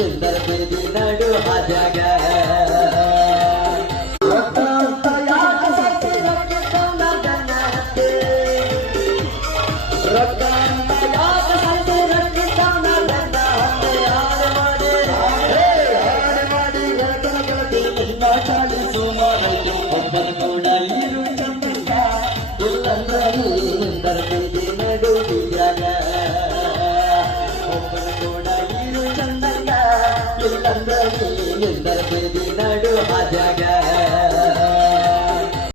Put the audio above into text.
ಎಂದರ ಬೆದಿ ನಡು ಹಾದ್ಯಾಗ ರೊಕ್ಕ ಅಂತ ಯಾಕ ಸಾಕಿ ರೊಕ್ಕಿದ್ದವನ ಗಣ್ಣ ಹತ್ತೆ ರೊಕ್ಕ ಅಂತ ಯಾಕ ಸಾಕಿ ರೊಕ್ಕಿದ್ದವನ ಗಣ್ಣ ಹತ್ತೆ ಹಾಡು ಮಾಡಿ ಗೆಳತನ ಗೆಳತಿ ನಿನ್ನ ಚಾಲಿಸು ಮಾಡೈತು ಒಬ್ಬನ ಕೂಡ ಇರು ಚಂದಕ್ಕ ಇಲ್ಲಂದ್ರ ಎಂದರ ಬೆದಿ ನಡು ಬೀದ್ಯಾಗ ಒಬ್ಬನ ಕೂಡ ಇರು ಚಂದಕ್ಕ ಇಲ್ಲಂದ್ರ ಎಂದರ ಬೆದಿ ನಡು